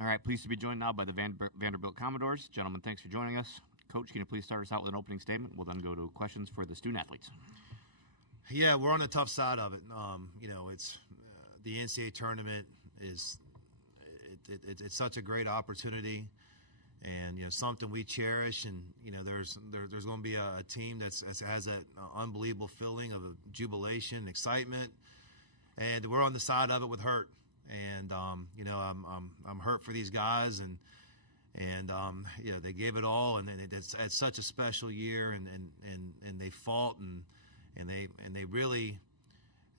All right, pleased to be joined now by the Vanderbilt Commodores. Gentlemen, thanks for joining us. Coach, can you please start us out with an opening statement? We'll then go to questions for the student-athletes. Yeah, we're on the tough side of it. It's the NCAA tournament is it's such a great opportunity, and something we cherish. And there's going to be a team that has that unbelievable feeling of jubilation, excitement, and we're on the side of it with hurt. And I'm hurt for these guys, and they gave it all, and it's such a special year, and they fought, and they really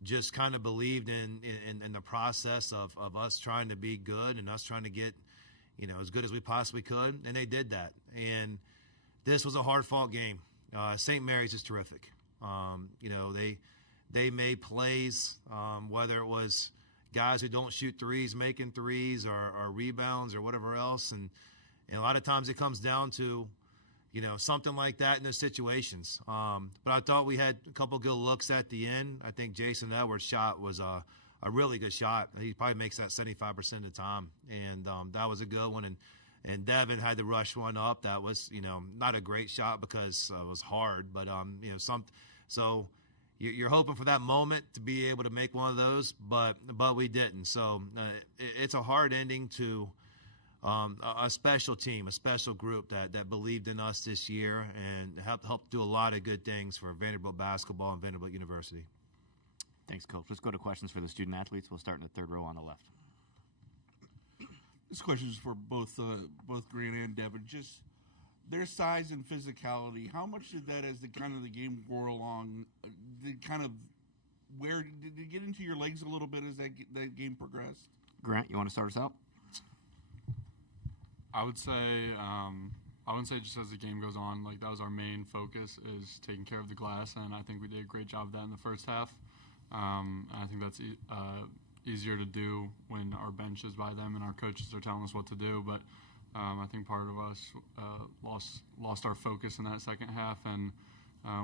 just kind of believed in the process of us trying to be good and us trying to get as good as we possibly could, and they did that. And this was a hard-fought game. St. Mary's is terrific. They made plays, whether it was guys who don't shoot threes making threes or rebounds or whatever else, and a lot of times it comes down to something like that in those situations. But I thought we had a couple good looks at the end. I think Jason Edwards' shot was a really good shot. He probably makes that 75% of the time, and that was a good one. And Devin had to rush one up. That was not a great shot because it was hard, but so. You're hoping for that moment to be able to make one of those, but we didn't. So it's a hard ending to a special team, a special group that believed in us this year and helped do a lot of good things for Vanderbilt basketball and Vanderbilt University. Thanks, Coach. Let's go to questions for the student athletes. We'll start in the third row on the left. This question is for both Grant and Devin. Just their size and physicality, how much did that, as the game wore along, where did it get into your legs a little bit as that game progressed? Grant, you want to start us out? I would say just as the game goes on, that was our main focus, is taking care of the glass, and I think we did a great job of that in the first half. And I think that's easier to do when our bench is by them and our coaches are telling us what to do, but I think part of us lost our focus in that second half, and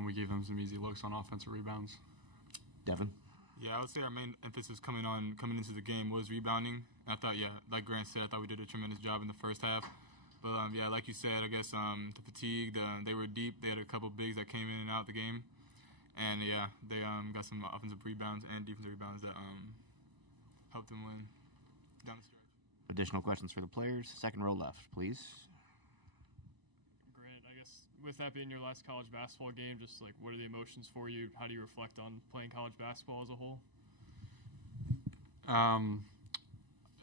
we gave them some easy looks on offensive rebounds. Devin? Yeah, I would say our main emphasis coming into the game was rebounding. I thought, like Grant said, I thought we did a tremendous job in the first half. But, like you said, I guess the fatigue, they were deep. They had a couple bigs that came in and out of the game. And, they got some offensive rebounds and defensive rebounds that helped them win down the stretch. Additional questions for the players. Second row left, please. Grant, I guess with that being your last college basketball game, just what are the emotions for you? How do you reflect on playing college basketball as a whole?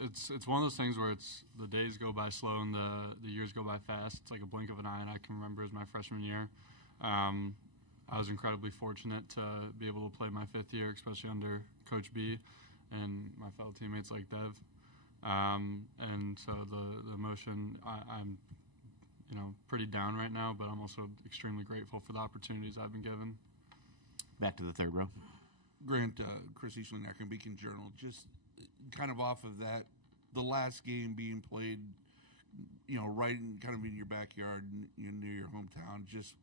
It's one of those things where the days go by slow and the years go by fast. It's like a blink of an eye, and I can remember as my freshman year. I was incredibly fortunate to be able to play my fifth year, especially under Coach B and my fellow teammates like Dev. And so the emotion, I'm pretty down right now, but I'm also extremely grateful for the opportunities I've been given. Back to the third row. Grant, Chris Eastland, Akron Beacon Journal, just kind of off of that, the last game being played, right in in your backyard, near your hometown, just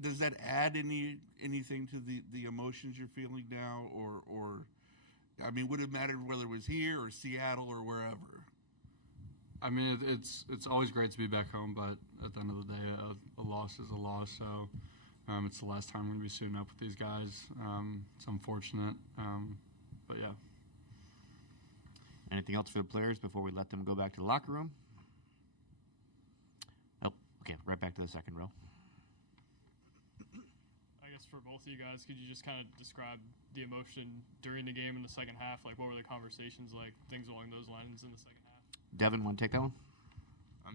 does that add anything to the emotions you're feeling now, or I mean, would it matter whether it was here or Seattle or wherever? I mean, it's always great to be back home, but at the end of the day, a loss is a loss. So it's the last time we're going to be suiting up with these guys. It's unfortunate, but yeah. Anything else for the players before we let them go back to the locker room? Oh, okay, right back to the second row. I guess for both of you guys, could you just kind of describe the emotion during the game in the second half? What were the conversations like, things along those lines in the second half? Devin, want to take that one?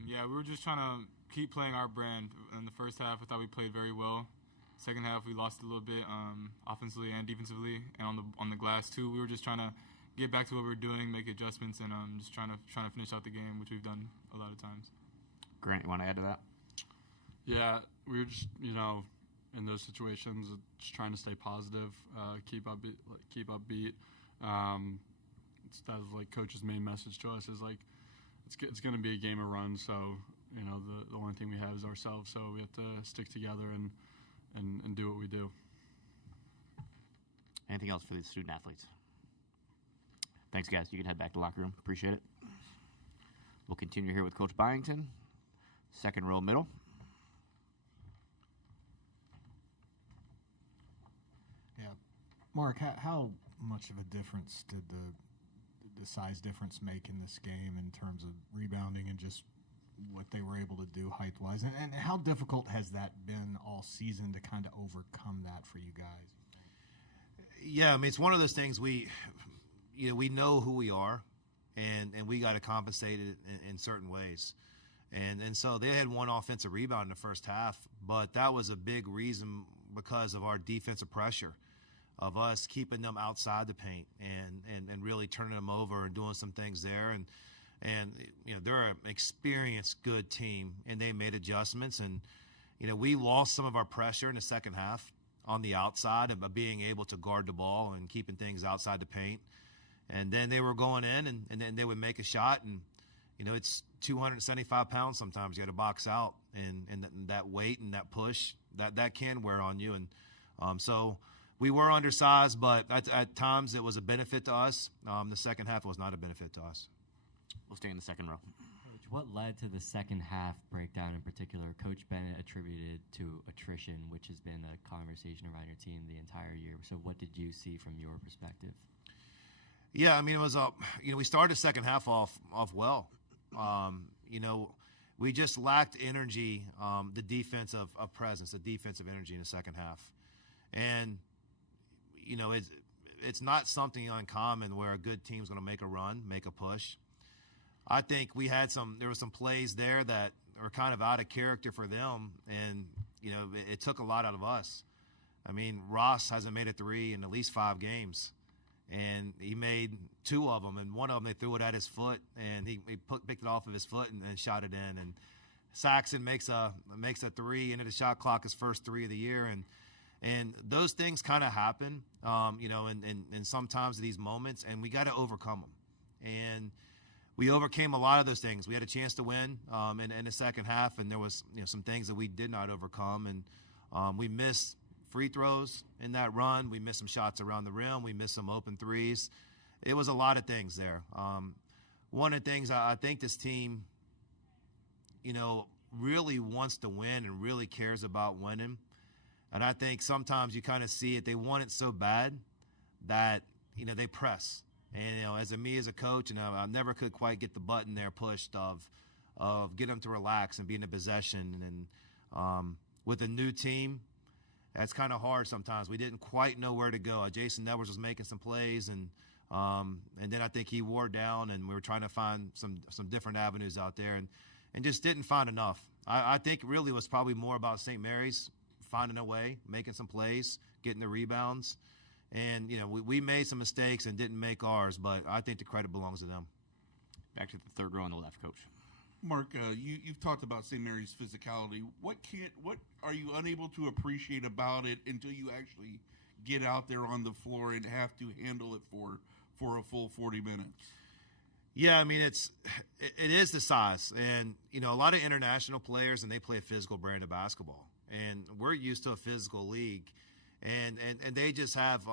Yeah, we were just trying to keep playing our brand. In the first half, I thought we played very well. Second half, we lost a little bit offensively and defensively, and on the glass too. We were just trying to get back to what we were doing, make adjustments, and just trying to finish out the game, which we've done a lot of times. Grant, you want to add to that? Yeah, we were just in those situations, just trying to stay positive, keep upbeat. That was Coach's main message to us is it's going to be a game of runs. So the only thing we have is ourselves. So we have to stick together and do what we do. Anything else for the student athletes? Thanks, guys. You can head back to the locker room. Appreciate it. We'll continue here with Coach Byington, second row middle. Yeah, Mark, how much of a difference did the size difference make in this game in terms of rebounding and just what they were able to do height-wise? And how difficult has that been all season to kind of overcome that for you guys? Yeah, I mean, it's one of those things we know who we are, and we got to compensate it in certain ways. And so they had one offensive rebound in the first half, but that was a big reason because of our defensive pressure, of us keeping them outside the paint and really turning them over and doing some things there. And they're an experienced, good team, and they made adjustments. And, we lost some of our pressure in the second half on the outside of being able to guard the ball and keeping things outside the paint. And then they were going in, and then they would make a shot. And, it's 275 pounds sometimes. You got to box out. And that weight and that push, that can wear on you. And so we were undersized, but at times it was a benefit to us. The second half was not a benefit to us. We'll stay in the second row. Coach, what led to the second half breakdown in particular? Coach Bennett attributed to attrition, which has been a conversation around your team the entire year. So what did you see from your perspective? Yeah, I mean, it was we started the second half off well. We just lacked energy, the defense of presence, the defensive energy in the second half. And, it's not something uncommon where a good team's going to make a run, make a push. I think there were some plays there that are kind of out of character for them, and, it took a lot out of us. I mean, Ross hasn't made a three in at least 5 games, and he made 2 of them, and one of them they threw it at his foot, and he picked it off of his foot and shot it in. And Saxon makes a 3 into the shot clock, his first 3 of the year, and those things kind of happen, and sometimes these moments, and we got to overcome them. And we overcame a lot of those things. We had a chance to win in the second half, and there was some things that we did not overcome, and we missed free throws in that run. We missed some shots around the rim. We missed some open threes. It was a lot of things there. One of the things I think this team, really wants to win and really cares about winning. And I think sometimes you kind of see it. They want it so bad that, they press. And, as a coach, I never could quite get the button there pushed of get them to relax and be in a possession. And with a new team, that's kind of hard sometimes. We didn't quite know where to go. Jason Edwards was making some plays, and then I think he wore down, and we were trying to find some different avenues out there and just didn't find enough. I think really it was probably more about St. Mary's finding a way, making some plays, getting the rebounds. And, we made some mistakes and didn't make ours, but I think the credit belongs to them. Back to the third row on the left, Coach. Mark, you've talked about St. Mary's physicality. What are you unable to appreciate about it until you actually get out there on the floor and have to handle it for a full 40 minutes? Yeah, I mean, it is the size. And, a lot of international players, and they play a physical brand of basketball. And we're used to a physical league. And they just have,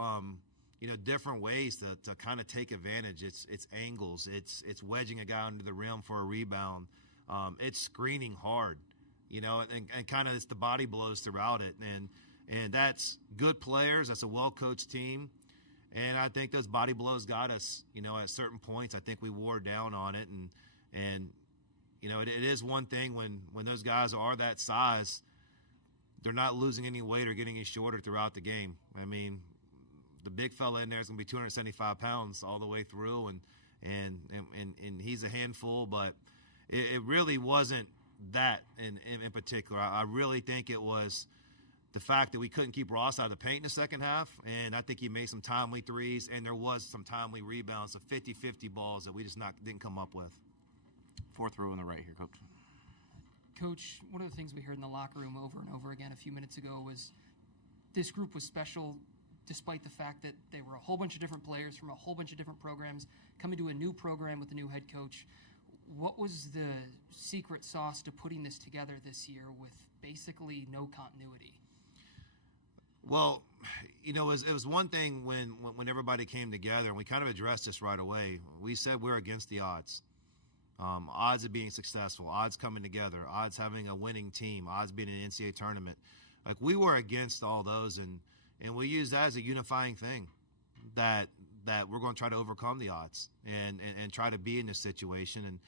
different ways to kind of take advantage. It's angles. It's wedging a guy under the rim for a rebound. It's screening hard, and kind of it's the body blows throughout it. And that's good players. That's a well-coached team. And I think those body blows got us, at certain points. I think we wore down on it. And it is one thing when those guys are that size, they're not losing any weight or getting any shorter throughout the game. I mean, the big fella in there is going to be 275 pounds all the way through, and he's a handful. But it really wasn't that in particular. I really think it was the fact that we couldn't keep Ross out of the paint in the second half, and I think he made some timely threes, and there was some timely rebounds, of 50-50 balls that we just didn't come up with. Fourth row on the right here, Coach. Coach, one of the things we heard in the locker room over and over again a few minutes ago was this group was special despite the fact that they were a whole bunch of different players from a whole bunch of different programs coming to a new program with a new head coach. What was the secret sauce to putting this together this year with basically no continuity? Well, it was one thing when everybody came together, and we kind of addressed this right away. We said we're against the odds. odds of being successful, odds coming together, odds having a winning team, odds being in an NCAA tournament. Like, we were against all those, and we use that as a unifying thing, that we're going to try to overcome the odds and try to be in this situation.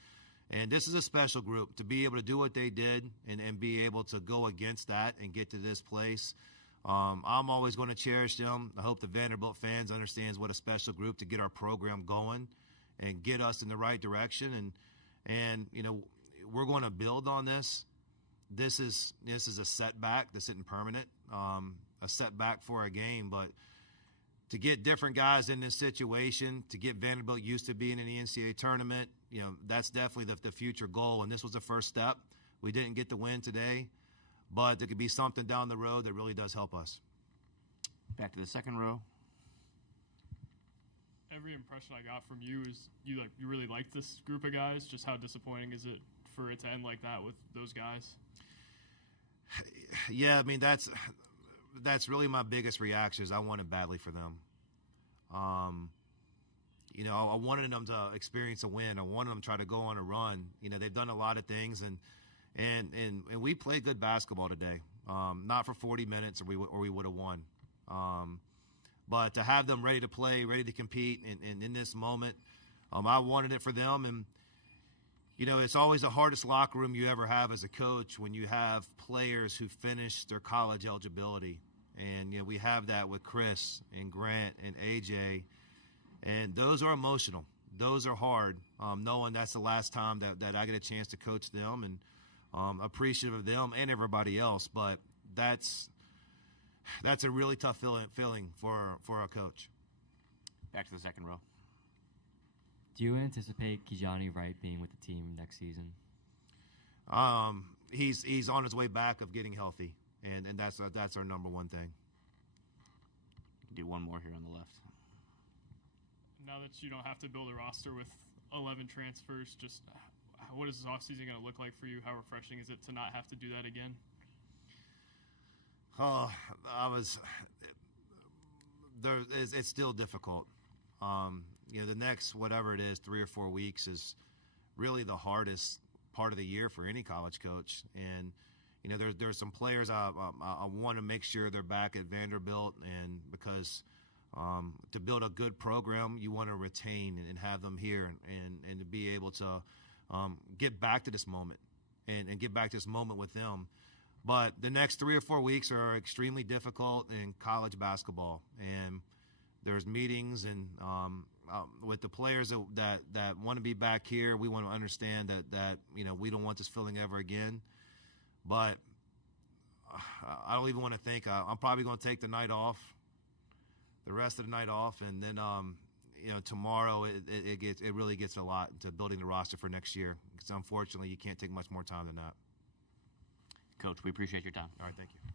And this is a special group to be able to do what they did and be able to go against that and get to this place. I'm always going to cherish them. I hope the Vanderbilt fans understands what a special group to get our program going and get us in the right direction. And you know, we're going to build on this. This is a setback. This isn't permanent. A setback for a game, but to get different guys in this situation, to get Vanderbilt used to being in the NCAA tournament, you know, that's definitely the future goal. And this was the first step. We didn't get the win today, but there could be something down the road that really does help us. Back to the second row. Every impression I got from you is you really like this group of guys. Just how disappointing is it for it to end like that with those guys? Yeah, I mean, that's really my biggest reaction is I wanted badly for them. You know, I wanted them to experience a win. I wanted them to try to go on a run. You know, they've done a lot of things, and we played good basketball today. Not for 40 minutes, or we would have won. But to have them ready to play, ready to compete, and in this moment, I wanted it for them. And you know, it's always the hardest locker room you ever have as a coach when you have players who finish their college eligibility. And, you know, we have that with Chris and Grant and AJ. And those are emotional. Those are hard, knowing that's the last time that I get a chance to coach them, and appreciative of them and everybody else. But that's a really tough feeling for a coach. Back to the second row. Do you anticipate Kijani Wright being with the team next season? He's on his way back of getting healthy, and that's our number one thing. Do one more here on the left. Now that you don't have to build a roster with 11 transfers, just what is this offseason going to look like for you? How refreshing is it to not have to do that again? It's still difficult. You know, the next, whatever it is, 3 or 4 weeks is really the hardest part of the year for any college coach. And, you know, there's some players I want to make sure they're back at Vanderbilt, and because to build a good program, you want to retain and have them here and to be able to get back to this moment and get back to this moment with them. But the next 3 or 4 weeks are extremely difficult in college basketball, and there's meetings and with the players that want to be back here. We want to understand that you know, we don't want this feeling ever again. But I don't even want to think. I'm probably going to take the rest of the night off, and then you know, tomorrow it really gets a lot into building the roster for next year, because unfortunately you can't take much more time than that. Coach, we appreciate your time. All right, thank you.